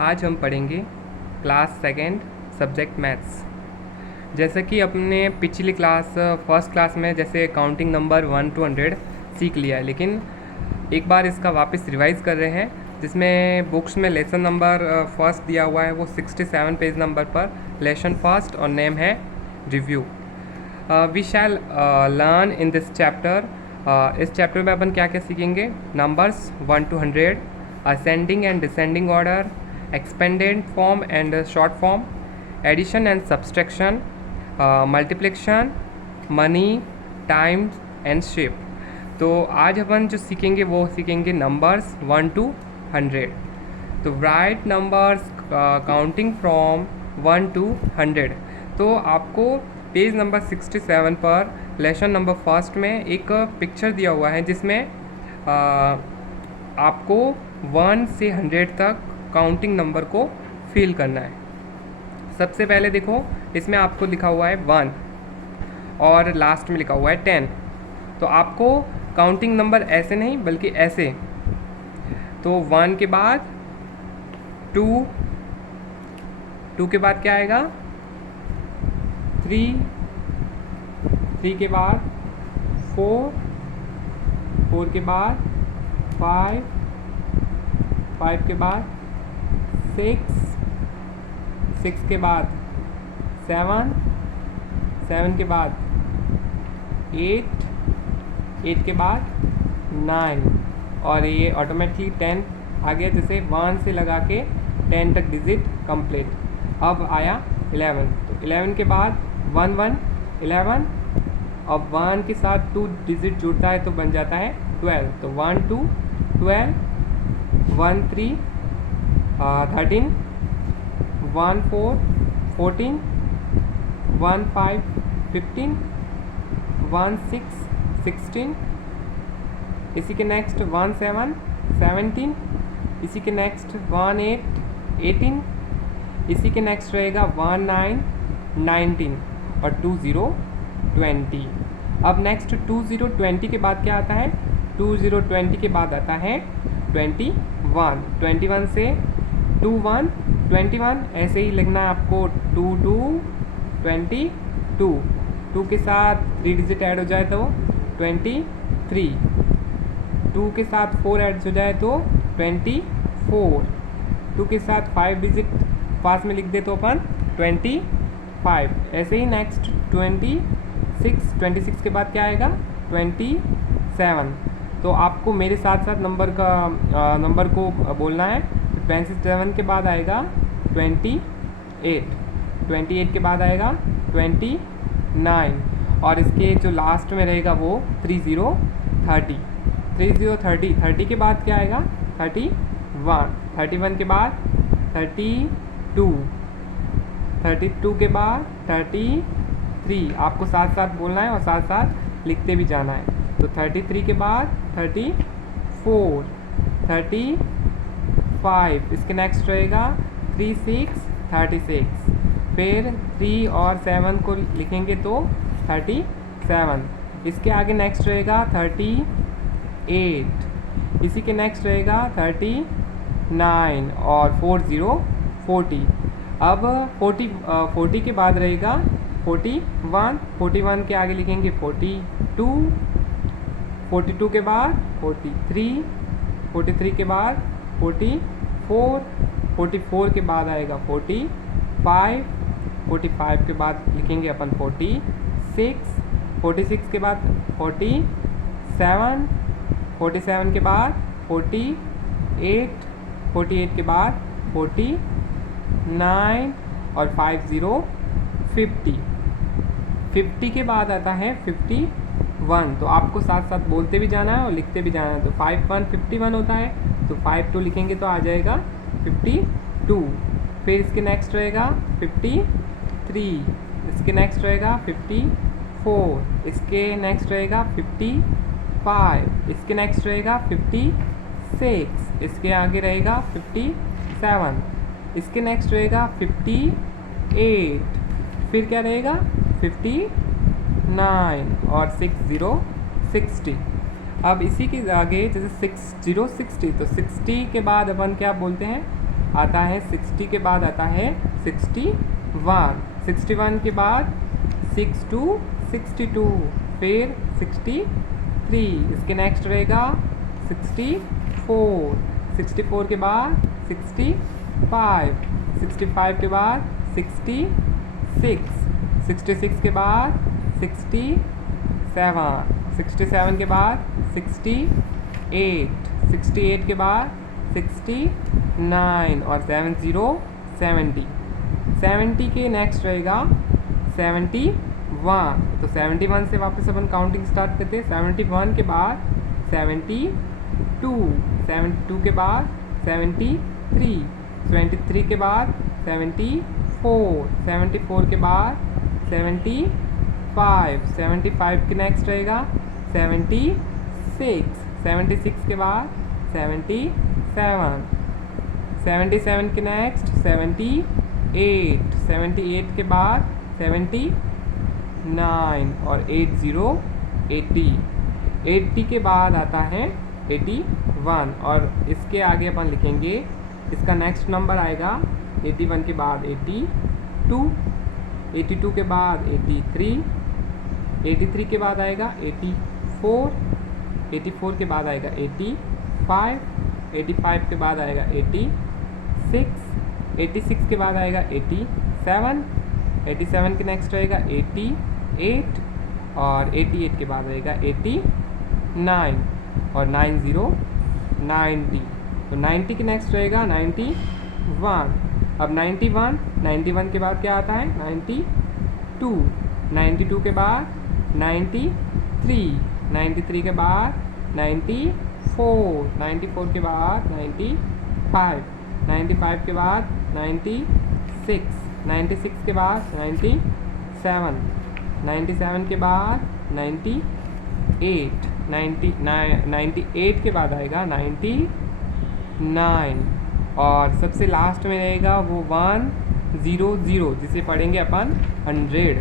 आज हम पढ़ेंगे क्लास सेकेंड सब्जेक्ट मैथ्स। जैसे कि अपने पिछली क्लास फर्स्ट क्लास में जैसे काउंटिंग नंबर 1 to 100 सीख लिया है, लेकिन एक बार इसका वापस रिवाइज़ कर रहे हैं, जिसमें बुक्स में लेसन नंबर फर्स्ट दिया हुआ है वो 67 पेज नंबर पर लेसन फर्स्ट और नेम है review. We shall learn in this chapter. इस चैप्टर में अपन क्या क्या सीखेंगे? Numbers 1 to 100, ascending and descending order, expanded form and short form, addition and subtraction, multiplication, money, times and shape. तो आज अपन जो सीखेंगे वो सीखेंगे नंबर्स 1 to 100। तो right numbers counting from 1 to 100। तो आपको पेज नंबर 67 पर लेसन नंबर फर्स्ट में एक पिक्चर दिया हुआ है, जिसमें आपको 1 से 100 तक काउंटिंग नंबर को फिल करना है। सबसे पहले देखो, इसमें आपको लिखा हुआ है 1 और लास्ट में लिखा हुआ है 10। तो आपको काउंटिंग नंबर ऐसे नहीं बल्कि ऐसे, तो 1 के बाद 2, 2 के बाद क्या आएगा 3, 3 के बाद 4, 4 के बाद 5, 5 के बाद 6, 6 के बाद 7, 7 के बाद 8, 8 के बाद 9, और ये ऑटोमेटिकली 10 आ गया, जैसे 1 से लगा के 10 तक डिजिट कंप्लीट। अब आया 11, तो 11 के बाद 1 1 11, अब 1 के साथ 2 डिजिट जुड़ता है तो बन जाता है 12, तो 1 2 12, 1 3 13, 1 4 14, 1 5 15, 1 6 16, इसी के नेक्स्ट 1 7 17, इसी के नेक्स्ट 1 8 18, इसी के नेक्स्ट रहेगा 1 9 19 और 2 0 20। अब नेक्स्ट 2 0 20 के बाद क्या आता है? 2 0 20 के बाद आता है 21, 21 से 2 1 21, ऐसे ही लिखना है आपको 2 2 22, 2 के साथ 3 डिजिट ऐड हो जाए तो 23, 2 के साथ 4 ऐड हो जाए तो 24, 2 के साथ 5 डिजिट पास में लिख दे तो अपन 25, ऐसे ही नेक्स्ट 26 के बाद क्या आएगा 27। तो आपको मेरे साथ साथ नंबर को बोलना है। 27 के बाद आएगा 28, 28 के बाद आएगा 29, और इसके जो लास्ट में रहेगा वो 30 30 30 के बाद क्या आएगा 31, 31 के बाद 32, 32 के बाद 33। आपको साथ साथ बोलना है और साथ साथ लिखते भी जाना है। तो 33 के बाद 34, 35, इसके नेक्स्ट रहेगा 36 36, फिर 3 और 7 को लिखेंगे तो 37, इसके आगे नेक्स्ट रहेगा 38, इसी के नेक्स्ट रहेगा 39 और 40 40। अब 40 के बाद रहेगा 41 के आगे लिखेंगे 42, 42 के बाद 43, 43 के बाद 44, 44 के बाद आएगा 45, 45 के बाद लिखेंगे अपन 46, 46 के बाद 47, 47 के बाद 48, 48 के बाद 49 और 50 50, 50 के बाद आता है 51। तो आपको साथ साथ बोलते भी जाना है और लिखते भी जाना है। तो 51 51 होता है, तो 52 लिखेंगे तो आ जाएगा 52, फिर इसके नेक्स्ट रहेगा 53, इसके नेक्स्ट रहेगा 54, इसके नेक्स्ट रहेगा 55, इसके नेक्स्ट रहेगा 56, इसके आगे रहेगा 57, इसके नेक्स्ट रहेगा 58, फिर क्या रहेगा 59 और 60 अब इसी के आगे जैसे 60 60, तो 60 के बाद अपन क्या बोलते हैं आता है 60 के बाद आता है 61, 61 के बाद 6 to 62, फिर 63, इसके नेक्स्ट रहेगा 64, 64 के बाद 65, 65 के बाद 66, 66 के बाद 67, 67 के बाद 68, 68 के बाद 69 और 70, 70 के नेक्स्ट रहेगा 71, तो 71 से वापस अपन काउंटिंग स्टार्ट करते हैं। 71 के बाद 72, 72 के बाद 73, 73 के बाद 74, 74 के बाद 75, 75 के नेक्स्ट रहेगा 76, 76 के बाद 77, 77 के नेक्स्ट 78, 78 के बाद 79 और 80, 80 के बाद आता है 81 और इसके आगे अपन लिखेंगे, इसका नेक्स्ट नंबर आएगा 81 के बाद 82, 82 के बाद 83, 83 के बाद आएगा 84, 84 के बाद आएगा 85, 85 के बाद आएगा 86, 86 के बाद आएगा 87, 87 के नेक्स्ट रहेगा 88 और 88 के बाद आएगा 89 और 90, तो 90 के नेक्स्ट रहेगा 91। अब 91 के बाद क्या आता है 92, 92 के बाद 93, 93 के बाद 94, 94 के बाद 95, 95 के बाद 96, 96 के बाद 97, 97 के बाद 98, 98 के बाद आएगा 99 और सबसे लास्ट में रहेगा वो 100 जिसे पढ़ेंगे अपन 100।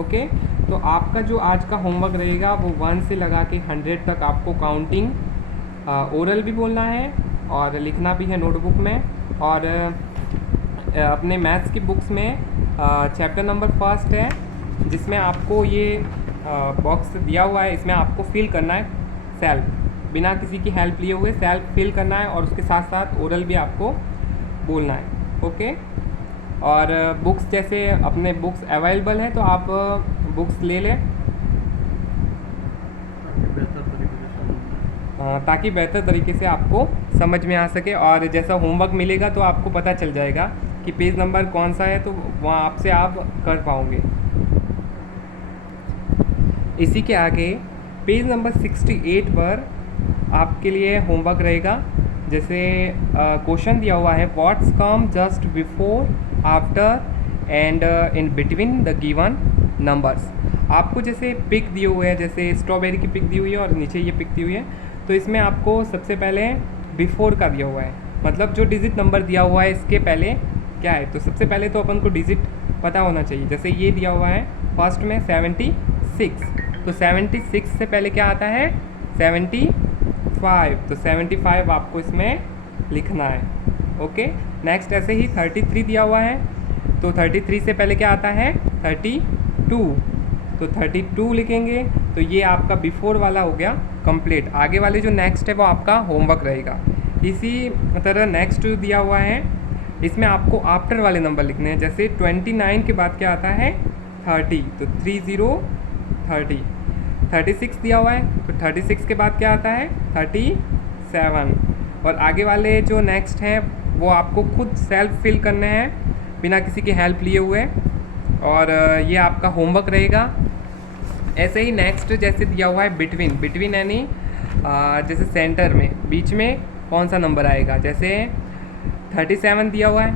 ओके, तो आपका जो आज का होमवर्क रहेगा वो 1 से लगा के 100 तक आपको काउंटिंग ओरल भी बोलना है और लिखना भी है नोटबुक में। और अपने मैथ्स की बुक्स में चैप्टर नंबर 1 है जिसमें आपको ये बॉक्स दिया हुआ है, इसमें आपको फिल करना है सेल्फ, बिना किसी की हेल्प लिए हुए सेल्फ फिल करना है और उसके साथ साथ ओरल भी आपको बोलना है। ओके, और बुक्स जैसे अपने बुक्स अवेलेबल हैं तो आप बुक्स ले लें ताकि बेहतर तरीके से आपको समझ में आ सके। और जैसा होमवर्क मिलेगा तो आपको पता चल जाएगा कि पेज नंबर कौन सा है, तो वहाँ आपसे आप कर पाओगे। इसी के आगे पेज नंबर 68 पर आपके लिए होमवर्क रहेगा। जैसे क्वेश्चन दिया हुआ है, what's come just before, after and in between the given numbers. आपको जैसे पिक दिए हुए हैं, जैसे स्ट्रॉबेरी की पिक दी हुई है और नीचे ये पिक दी हुई है, तो इसमें आपको सबसे पहले बिफोर का दिया हुआ है, मतलब जो डिजिट नंबर दिया हुआ है इसके पहले क्या है। तो सबसे पहले तो अपन को डिजिट पता होना चाहिए। जैसे ये दिया हुआ है फर्स्ट में 76, तो 76 से पहले क्या आता है 75, तो 75 आपको इसमें लिखना है। ओके, नेक्स्ट ऐसे ही 33 दिया हुआ है, तो 33 से पहले क्या आता है 32, तो 32 लिखेंगे। तो ये आपका बिफोर वाला हो गया कंप्लीट। आगे वाले जो नेक्स्ट है वो आपका होमवर्क रहेगा। इसी तरह नेक्स्ट दिया हुआ है, इसमें आपको आफ्टर वाले नंबर लिखने हैं। जैसे 29 के बाद क्या आता है 30, तो 30, 36 दिया हुआ है, तो 36 के बाद क्या आता है 37। और आगे वाले जो नेक्स्ट हैं वो आपको खुद सेल्फ फिल करने हैं बिना किसी की हेल्प लिए हुए, और ये आपका होमवर्क रहेगा। ऐसे ही नेक्स्ट जैसे दिया हुआ है बिटवीन यानी जैसे सेंटर में बीच में कौन सा नंबर आएगा। जैसे 37 दिया हुआ है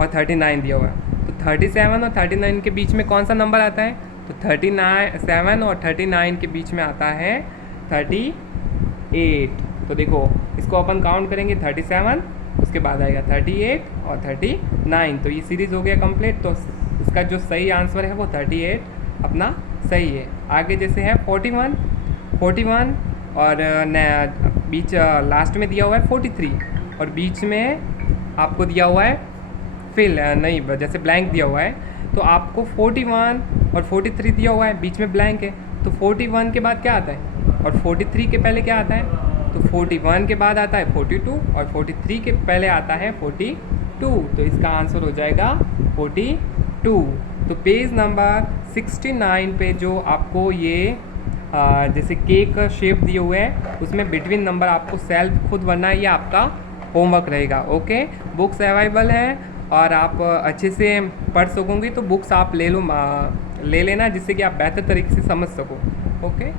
और 39 दिया हुआ है, तो 37 और 39 के बीच में कौन सा नंबर आता है, तो 37 और 39 के बीच में आता है 38। तो देखो इसको अपन काउंट करेंगे 37, उसके बाद आएगा 38 और 39, तो ये सीरीज़ हो गया कंप्लीट। तो इसका जो सही आंसर है वो 38 अपना सही है। आगे जैसे है 41 और बीच लास्ट में दिया हुआ है 43 और बीच में आपको दिया हुआ है फिल नहीं, जैसे ब्लैंक दिया हुआ है, तो आपको 41 और 43 दिया हुआ है, बीच में ब्लैंक है, तो 41 के बाद क्या आता है और 43 के पहले क्या आता है, तो 41 के बाद आता है 42 और 43 के पहले आता है 42, तो इसका आंसर हो जाएगा 42। तो पेज नंबर 69 पे जो आपको ये जैसे केक का शेप दिए हुए हैं उसमें बिटवीन नंबर आपको सेल्फ खुद भरना है, ये आपका होमवर्क रहेगा। ओके, बुक्स अवेलेबल है और आप अच्छे से पढ़ सकोगे, तो बुक्स आप ले लेना जिससे कि आप बेहतर तरीके से समझ सको। ओके।